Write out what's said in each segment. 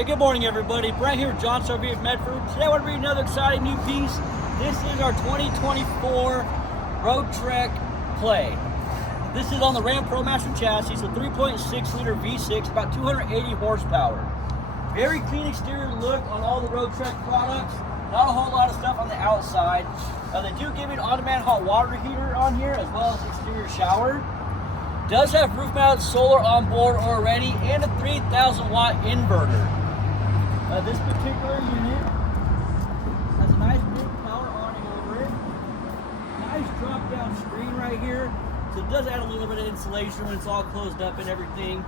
Hey, good morning, everybody. Brent here with John's RV of Medford. Today I want to bring you another exciting new piece. This is our 2024 Roadtrek Play. This is on the Ram ProMaster chassis, a 3.6 liter V6, about 280 horsepower. Very clean exterior look on all the Roadtrek products. Not a whole lot of stuff on the outside. They do give you an automatic hot water heater on here, as well as exterior shower. Does have roof mounted solar on board already, and a 3,000 watt inverter. This particular unit has a nice big power awning over it. Nice drop down screen right here. So it does add a little bit of insulation when it's all closed up and everything.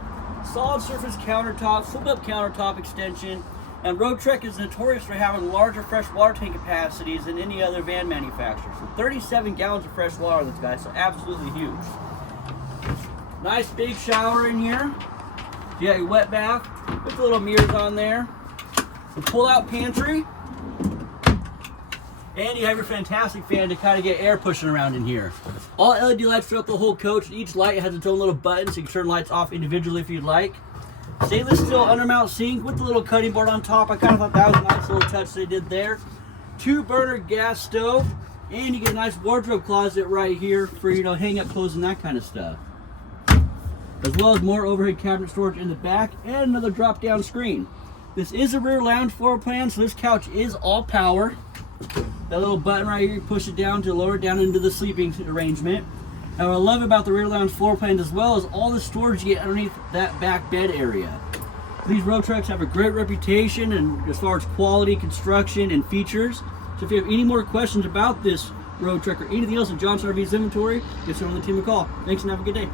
Solid surface countertop, flip up countertop extension. And Roadtrek is notorious for having larger fresh water tank capacities than any other van manufacturer. So 37 gallons of fresh water, this guy, so absolutely huge. Nice big shower in here. You got your wet bath with the little mirrors on there. Some pull-out pantry. And you have your fantastic fan to kind of get air pushing around in here. All LED lights throughout the whole coach. Each light has its own little button, so you can turn lights off individually if you'd like. Stainless steel undermount sink with the little cutting board on top. I kind of thought that was a nice little touch they did there. 2-burner gas stove. And you get a nice wardrobe closet right here for, you know, hang up clothes and that kind of stuff. As well as more overhead cabinet storage in the back and another drop down screen. This is a rear lounge floor plan, so this couch is all power. That little button right here, you push it down to lower it down into the sleeping arrangement. And what I love about the rear lounge floor plan, as well as all the storage you get underneath that back bed area. These Roadtreks have a great reputation and as far as quality, construction, and features. So if you have any more questions about this Roadtrek or anything else in John's RV's inventory, give someone on the team a call. Thanks and have a good day.